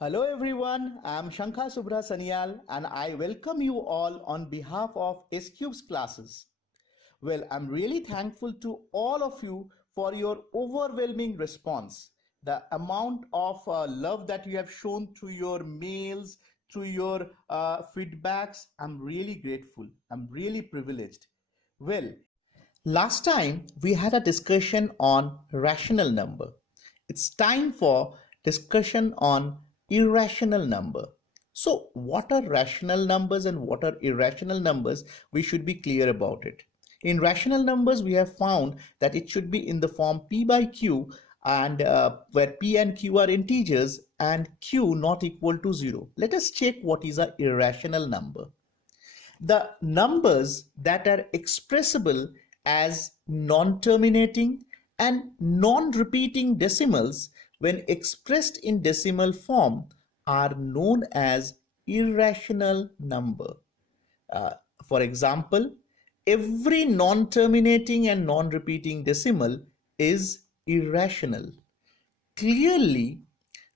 Hello everyone, I am Shankha Subra Sanyal and I welcome you all on behalf of S-Cube's classes. Well, I'm really thankful to all of you for your overwhelming response. The amount of love that you have shown through your mails, through your feedbacks, I'm really grateful. I'm really privileged. Well, last time we had a discussion on rational number. It's time for discussion on irrational number. So what are rational numbers and what are irrational numbers? We should be clear about it. In rational numbers, we have found that it should be in the form p by q and where p and q are integers and q not equal to 0. Let us check what is an irrational number. The numbers that are expressible as non-terminating and non-repeating decimals when expressed in decimal form are known as irrational number. Uh, for example, every non-terminating and non-repeating decimal is irrational. Clearly,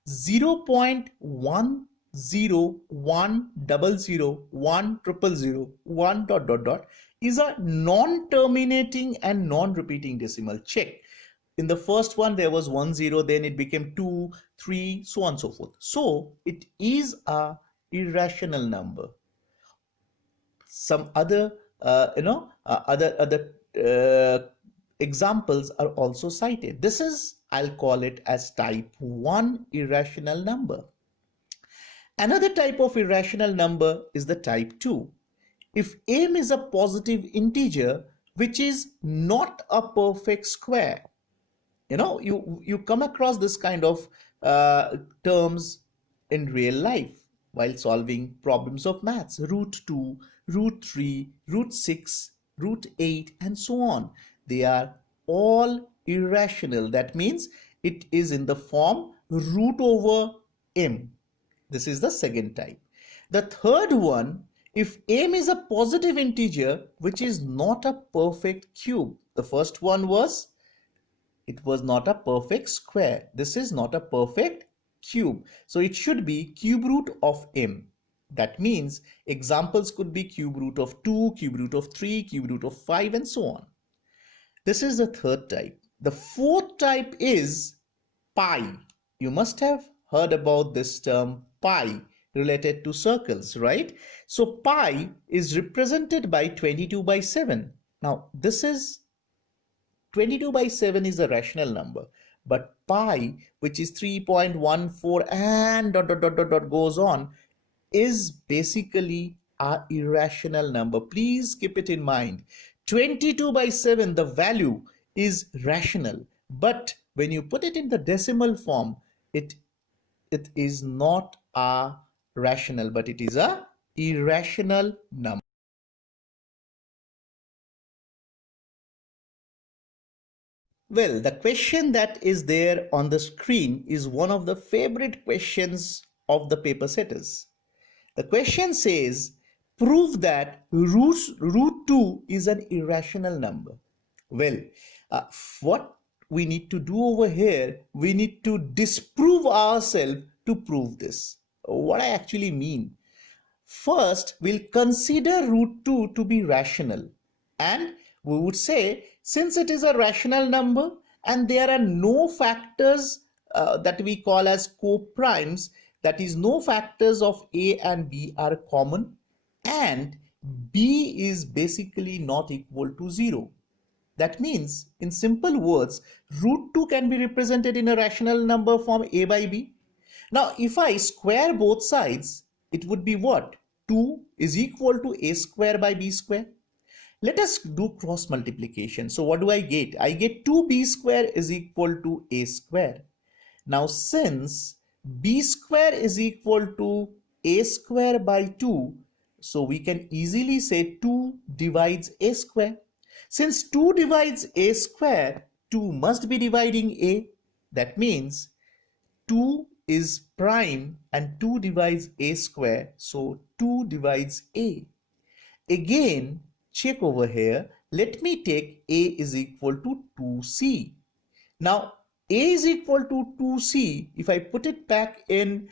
0.101001001000 dot dot dot is a non-terminating and non-repeating decimal. Check. In the first one there was 10, then it became 2, 3, so on and so forth. So it is a irrational number. Some other examples are also cited. This is, I'll call it as type 1 irrational number. Another type of irrational number is the type 2. If m is a positive integer which is not a perfect square, you come across this kind of terms in real life while solving problems of maths. Root 2, root 3, root 6, root 8 and so on. They are all irrational. That means it is in the form root over m. This is the second type. The third one, if m is a positive integer which is not a perfect cube. The first one was, it was not a perfect square. This is not a perfect cube. So it should be cube root of m. That means examples could be cube root of 2, cube root of 3, cube root of 5 and so on. This is the third type. The fourth type is pi. You must have heard about this term pi related to circles, right? So pi is represented by 22 by 7. Now this is 22 by 7 is a rational number, but pi, which is 3.14 and dot dot dot dot dot goes on, is basically an irrational number. Please keep it in mind. 22 by 7, the value is rational, but when you put it in the decimal form, it is not a rational, but it is a irrational number. Well, the question that is there on the screen is one of the favorite questions of the paper setters. The question says, prove that root 2 is an irrational number. Well, what we need to do over here, we need to disprove ourselves to prove this. What I actually mean. First, we'll consider root 2 to be rational. And we would say, since it is a rational number and there are no factors that we call as co-primes, that is, no factors of a and b are common, and b is basically not equal to 0. That means, in simple words, root 2 can be represented in a rational number form a by b. Now, if I square both sides, it would be what? 2 is equal to a square by b square. Let us do cross multiplication. So what do I get? I get 2b square is equal to a square. Now, since b square is equal to a square by 2, so we can easily say 2 divides a square. Since 2 divides a square, 2 must be dividing a. That means 2 is prime and 2 divides a square, so 2 divides a. Again, check over here. Let me take a is equal to 2c. Now, A is equal to 2C. If I put it back in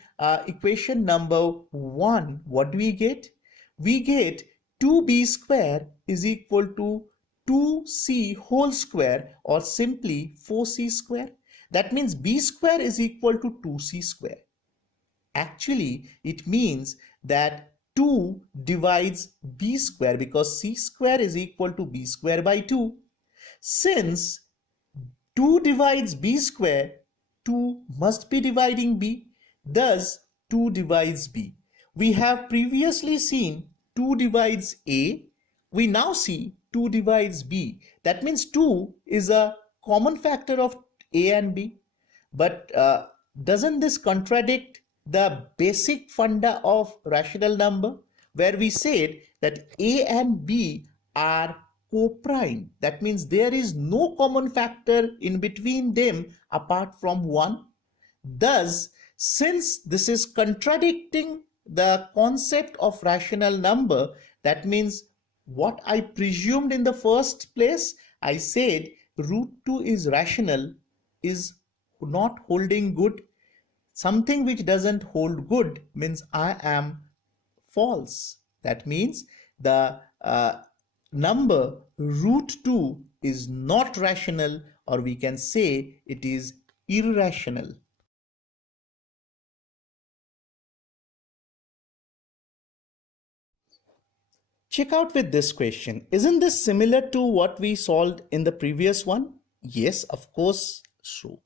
equation number 1, what do we get? We get 2B square is equal to 2C whole square, or simply 4C square. That means B square is equal to 2C square. Actually, it means that 2 divides B square, because C square is equal to B square by 2. Since 2 divides B square, 2 must be dividing B. Thus, 2 divides B. We have previously seen 2 divides A. We now see 2 divides B. That means 2 is a common factor of A and B. But doesn't this contradict the basic funda of rational number, where we said that A and B are co-prime? That means there is no common factor in between them apart from 1. Thus, since this is contradicting the concept of rational number, that means what I presumed in the first place, I said root 2 is rational, is not holding good. Something which doesn't hold good means I am false. That means the number root 2 is not rational, or we can say it is irrational. Check out with this question. Isn't this similar to what we solved in the previous one? Yes, of course, so.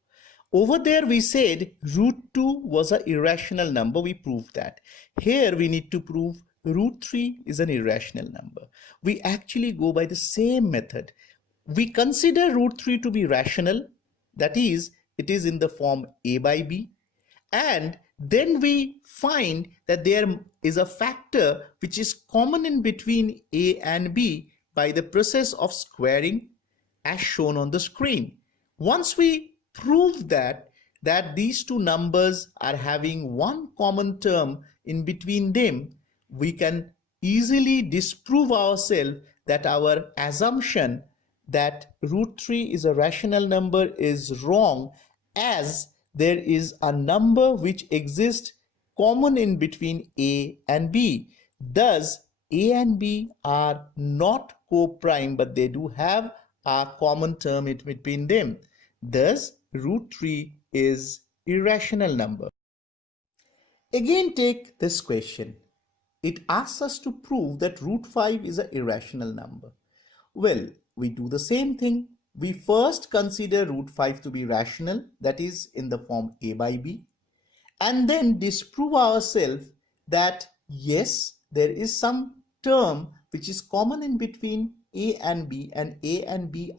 Over there we said root 2 was an irrational number. We proved that. Here we need to prove root 3 is an irrational number. We actually go by the same method. We consider root 3 to be rational. That is, it is in the form A by B. And then we find that there is a factor which is common in between A and B by the process of squaring, as shown on the screen. Once we prove that these two numbers are having one common term in between them, we can easily disprove ourselves that our assumption that root 3 is a rational number is wrong, as there is a number which exists common in between A and B. Thus, A and B are not co-prime, but they do have a common term in between them. Thus, root 3 is irrational number. Again, take this question. It asks us to prove that root 5 is an irrational number. Well, we do the same thing. We first consider root 5 to be rational, that is in the form A by B, and then disprove ourselves that yes, there is some term which is common in between A and B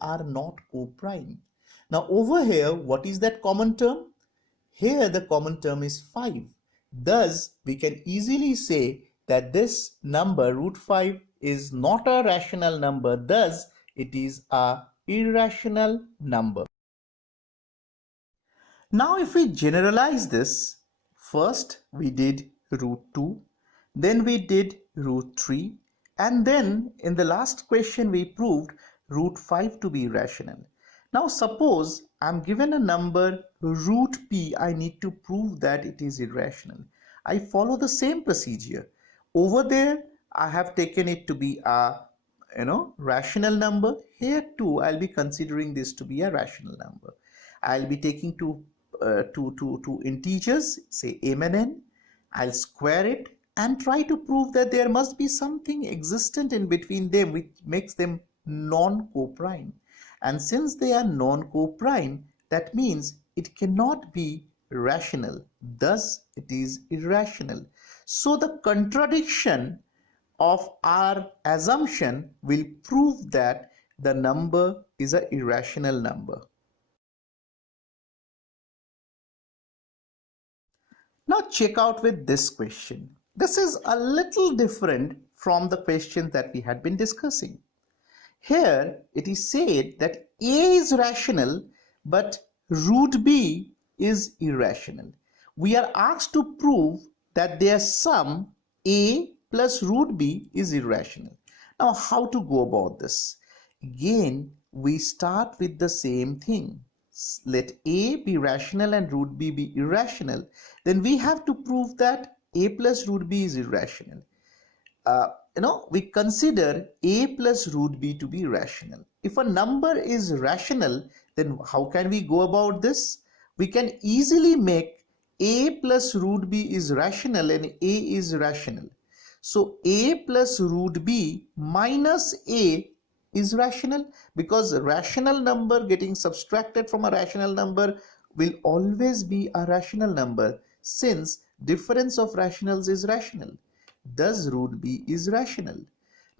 are not co-prime. Now over here, what is that common term? Here the common term is 5. Thus, we can easily say that this number root 5 is not a rational number. Thus, it is a irrational number. Now if we generalize this, first we did root 2, then we did root 3, and then in the last question we proved root 5 to be irrational. Now suppose I'm given a number root p, I need to prove that it is irrational. I follow the same procedure. Over there I have taken it to be a rational number. Here too I'll be considering this to be a rational number. I'll be taking two integers, say m and n. I'll square it and try to prove that there must be something existent in between them which makes them non-co-prime. And since they are non-co-prime, that means it cannot be rational. Thus, it is irrational. So the contradiction of our assumption will prove that the number is an irrational number. Now check out with this question. This is a little different from the questions that we had been discussing. Here it is said that A is rational but root B is irrational. We are asked to prove that their sum A plus root B is irrational. Now how to go about this? Again, we start with the same thing. let A be rational and root B be irrational, then we have to prove that A plus root B is irrational. We consider A plus root B to be rational. If a number is rational, then how can we go about this? We can easily make A plus root B is rational and A is rational. So A plus root B minus A is rational, because a rational number getting subtracted from a rational number will always be a rational number, since difference of rationals is rational. Thus root B is rational.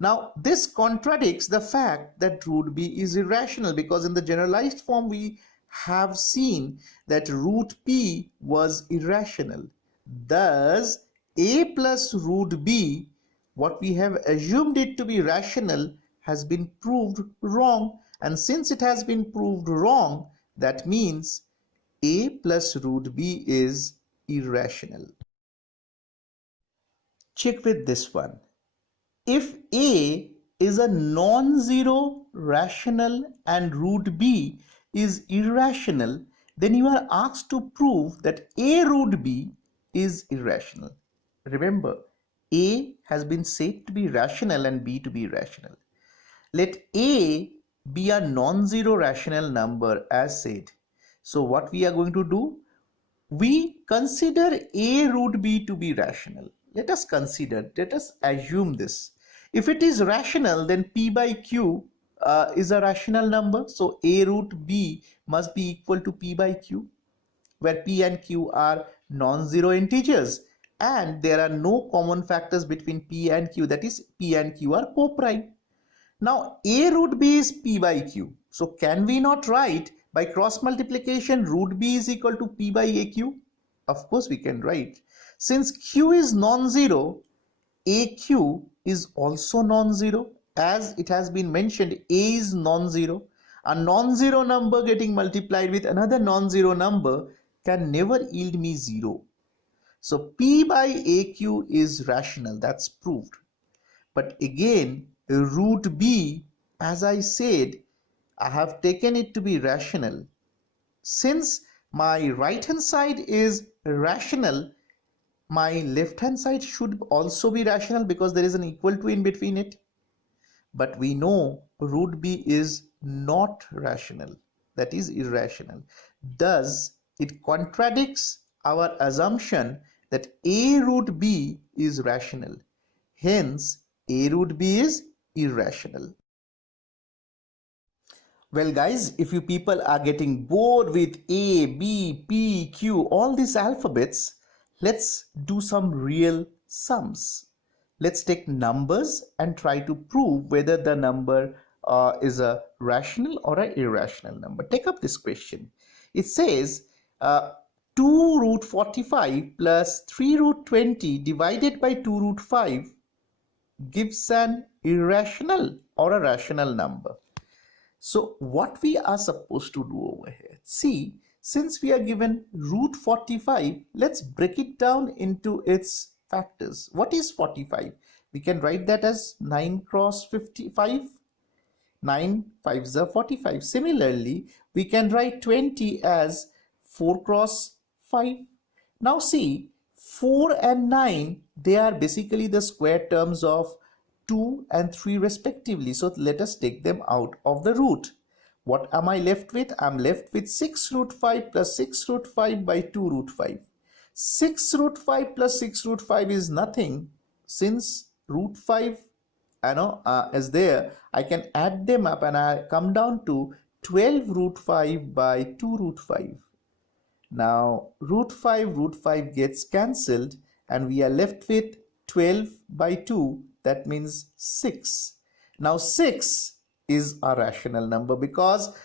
Now this contradicts the fact that root B is irrational, because in the generalized form we have seen that root P was irrational. Thus A plus root B, what we have assumed it to be rational, has been proved wrong, and since it has been proved wrong, that means A plus root B is irrational. Check with this one. If A is a non-zero rational and root B is irrational, then you are asked to prove that A root B is irrational. Remember, A has been said to be rational and B to be irrational. Let A be a non-zero rational number as said. So what we are going to do? We consider A root B to be rational. Let us assume this. If it is rational, then P by Q is a rational number. So A root B must be equal to P by Q, where P and Q are non-zero integers and there are no common factors between P and Q, that is P and Q are co-prime. Now A root B is P by Q. So can we not write by cross multiplication root B is equal to P by AQ? Of course we can write. Since Q is non-zero, AQ is also non-zero. As it has been mentioned, A is non-zero. A non-zero number getting multiplied with another non-zero number can never yield me zero. So P by AQ is rational, that's proved. But again, root B, as I said, I have taken it to be rational. Since my right hand side is rational, my left hand side should also be rational, because there is an equal to in between it. But we know root B is not rational, that is irrational. Thus it contradicts our assumption that A root B is rational. Hence A root B is irrational. Well guys, if you people are getting bored with A, B, P, Q, all these alphabets, let's do some real sums. Let's take numbers and try to prove whether the number is a rational or an irrational number. Take up this question. It says 2 root 45 plus 3 root 20 divided by 2 root 5 gives an irrational or a rational number. So what we are supposed to do over here? See, since we are given root 45, let's break it down into its factors. What is 45? We can write that as 9 cross 55. 9 5s are 45. Similarly, we can write 20 as 4 cross 5. Now see, 4 and 9, they are basically the square terms of 2 and 3 respectively. So let us take them out of the root. What am I left with? I'm left with 6 root 5 plus 6 root 5 by 2 root 5. 6 root 5 plus 6 root 5 is nothing. Since root 5 is there, I can add them up and I come down to 12 root 5 by 2 root 5. Now root 5 gets cancelled and we are left with 12 by 2, that means 6. Now 6 is a rational number because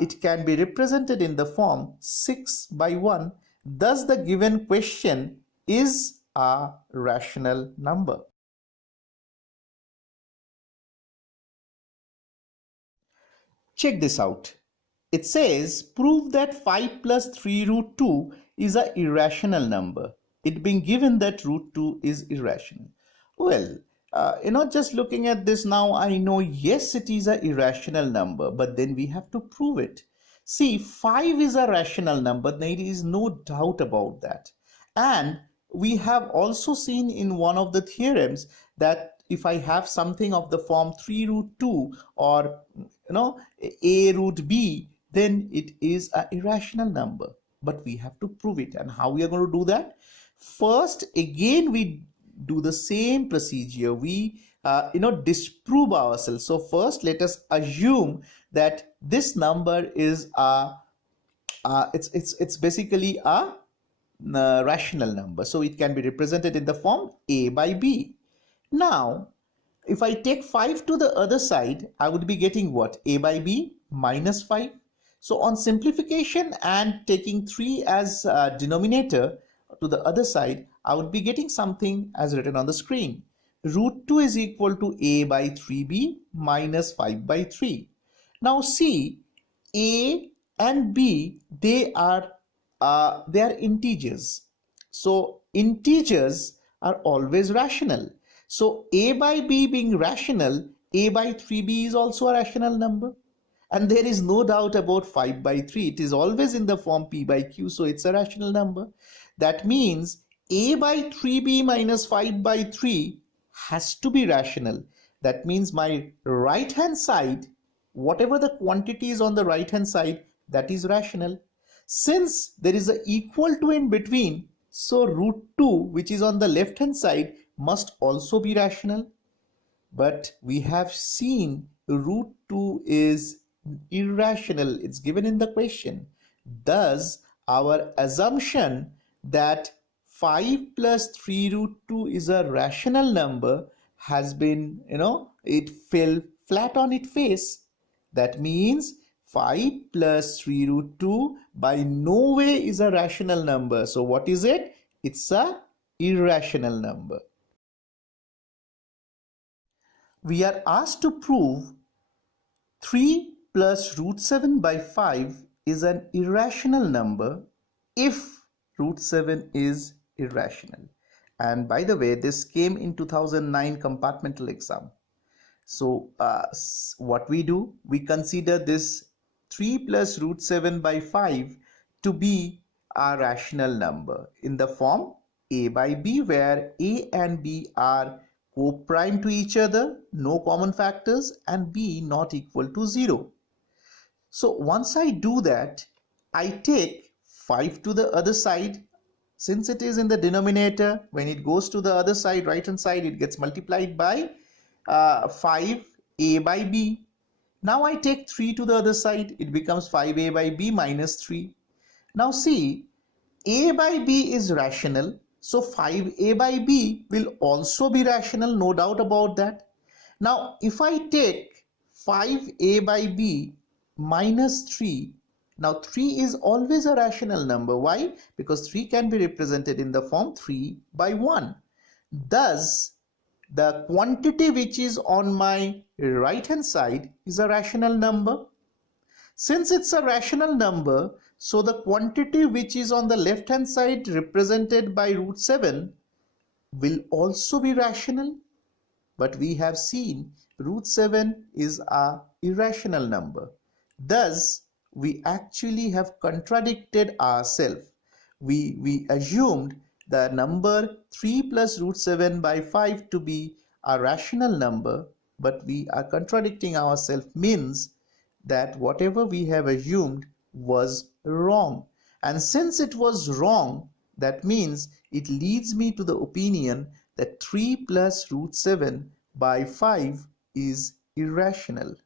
it can be represented in the form 6 by 1. Thus the given question is a rational number. Check this out. It says prove that 5 plus 3 root 2 is an irrational number. It being given that root 2 is irrational. Well, just looking at this now, I know yes, it is an irrational number, but then we have to prove it. See, 5 is a rational number. There is no doubt about that. And we have also seen in one of the theorems that if I have something of the form 3 root 2 or a root b, then it is an irrational number. But we have to prove it. And how we are going to do that? First, again, we do the same procedure. We disprove ourselves. So first, let us assume that this number is it's basically a rational number. So it can be represented in the form a by b. Now, if I take 5 to the other side, I would be getting what? A by b minus 5. So on simplification and taking 3 as denominator to the other side, I would be getting something as written on the screen. Root 2 is equal to a by 3b minus 5 by 3. Now see, a and b, they are integers. So integers are always rational. So a by b being rational, a by 3b is also a rational number. And there is no doubt about 5 by 3. It is always in the form p by q, so it's a rational number. That means a by 3b minus 5 by 3 has to be rational. That means my right hand side, whatever the quantity is on the right hand side, that is rational. Since there is an equal to in between, so root 2, which is on the left hand side, must also be rational. But we have seen root 2 is irrational. It's given in the question. Thus, our assumption that 5 plus 3 root 2 is a rational number has been, it fell flat on its face. That means 5 plus 3 root 2 by no way is a rational number. So what is it? It's a irrational number. We are asked to prove 3 plus root 7 by 5 is an irrational number if root 7 is irrational. And by the way, this came in 2009 compartmental exam. So what we do, we consider this 3 plus root 7 by 5 to be a rational number in the form a by b, where a and b are co-prime to each other, no common factors, and b not equal to 0. So once I do that, I take 5 to the other side. Since it is in the denominator, when it goes to the other side, right hand side, it gets multiplied by 5 a by b. Now I take 3 to the other side, it becomes 5a by b minus 3. Now see, a by b is rational, so 5a by b will also be rational, no doubt about that. Now if I take 5a by b minus 3, now 3 is always a rational number. Why? Because 3 can be represented in the form 3 by 1. Thus, the quantity which is on my right hand side is a rational number. Since it's a rational number, so the quantity which is on the left hand side represented by root 7 will also be rational. But we have seen root 7 is a irrational number. Thus, we actually have contradicted ourselves. We assumed the number 3 plus root 7 by 5 to be a rational number, but we are contradicting ourselves, means that whatever we have assumed was wrong. And since it was wrong, that means it leads me to the opinion that 3 plus root 7 by 5 is irrational.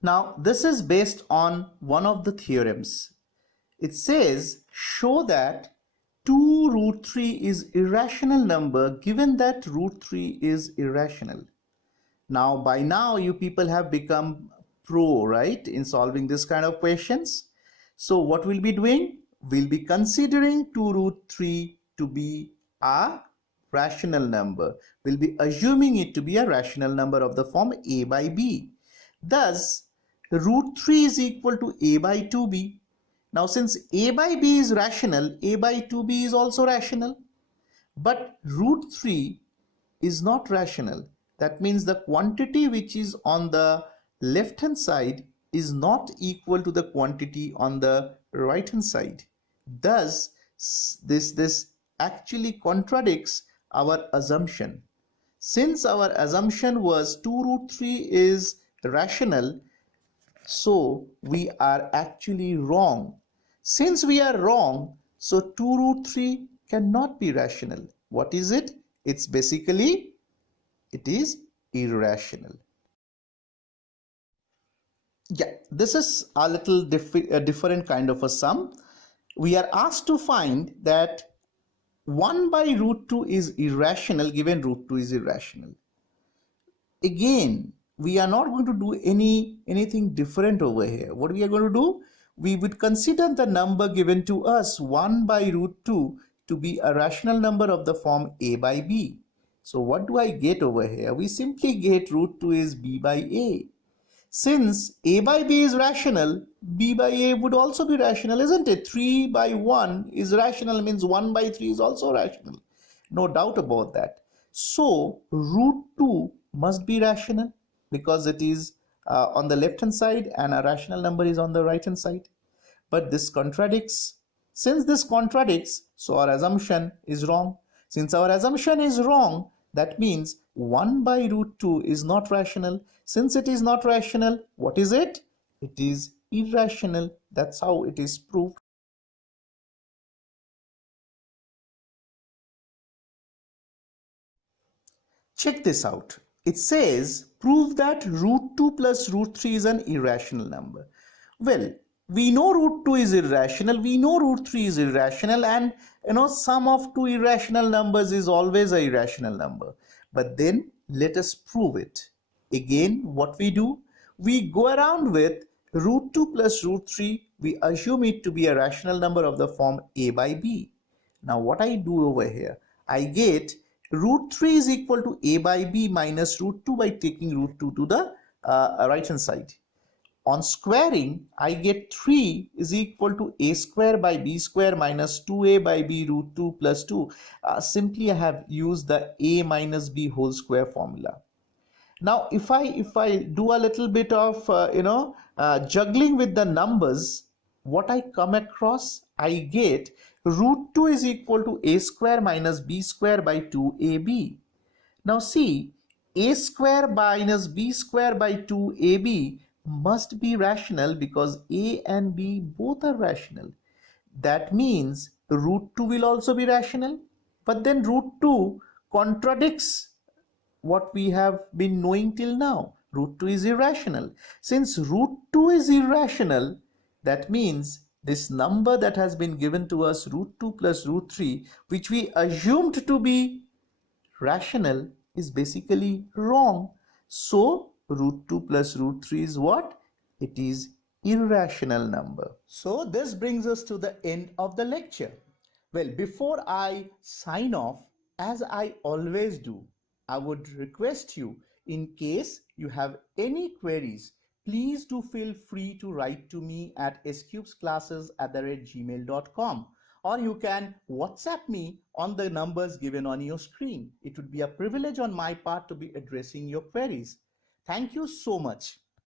Now, this is based on one of the theorems. It says, show that 2 root 3 is irrational number given that root 3 is irrational. Now, by now, you people have become pro, right, in solving this kind of questions. So what we'll be doing? We'll be considering 2 root 3 to be a rational number. We'll be assuming it to be a rational number of the form a by b. Thus, root 3 is equal to a by 2b. Now, since a by b is rational, a by 2b is also rational. But root 3 is not rational. That means the quantity which is on the left hand side is not equal to the quantity on the right hand side. Thus, this actually contradicts our assumption. Since our assumption was 2 root 3 is rational, so we are actually wrong. Since we are wrong, so 2 root 3 cannot be rational. What is it? It's basically, it is irrational. Yeah, this is a little different kind of a sum. We are asked to find that 1 by root 2 is irrational given root 2 is irrational. Again, we are not going to do anything different over here. What we are going to do, we would consider the number given to us 1 by root 2 to be a rational number of the form a by b. So what do I get over here? We simply get root 2 is b by a. Since a by b is rational, b by a would also be rational, isn't it? 3 by 1 is rational, means 1 by 3 is also rational. No doubt about that. So root 2 must be rational because it is on the left hand side and a rational number is on the right hand side. But this contradicts. Since this contradicts, so our assumption is wrong. Since our assumption is wrong, that means 1 by root 2 is not rational. Since it is not rational, what is it? It is irrational. That's how it is proved. Check this out. It says, prove that root 2 plus root 3 is an irrational number. Well, we know root 2 is irrational, we know root 3 is irrational, and sum of two irrational numbers is always an irrational number. But then let us prove it. Again, what we do? We go around with root 2 plus root 3, we assume it to be a rational number of the form a by b. Now what I do over here? I get root 3 is equal to a by b minus root 2 by taking root 2 to the right hand side. On squaring, I get 3 is equal to a square by b square minus 2a by b root 2 plus 2. Simply I have used the a minus b whole square formula. Now if I do a little bit of juggling with the numbers, what I come across, I get root 2 is equal to a square minus b square by 2ab. Now see, a square minus b square by 2ab must be rational because a and b both are rational. That means root 2 will also be rational, but then root 2 contradicts what we have been knowing till now. Root 2 is irrational. Since root 2 is irrational, that means this number that has been given to us, root 2 plus root 3, which we assumed to be rational, is basically wrong. So root 2 plus root 3 is what? It is irrational number. So this brings us to the end of the lecture. Well, before I sign off, as I always do, I would request you, in case you have any queries, please do feel free to write to me at scubesclasses@gmail.com, or you can WhatsApp me on the numbers given on your screen. It would be a privilege on my part to be addressing your queries. Thank you so much.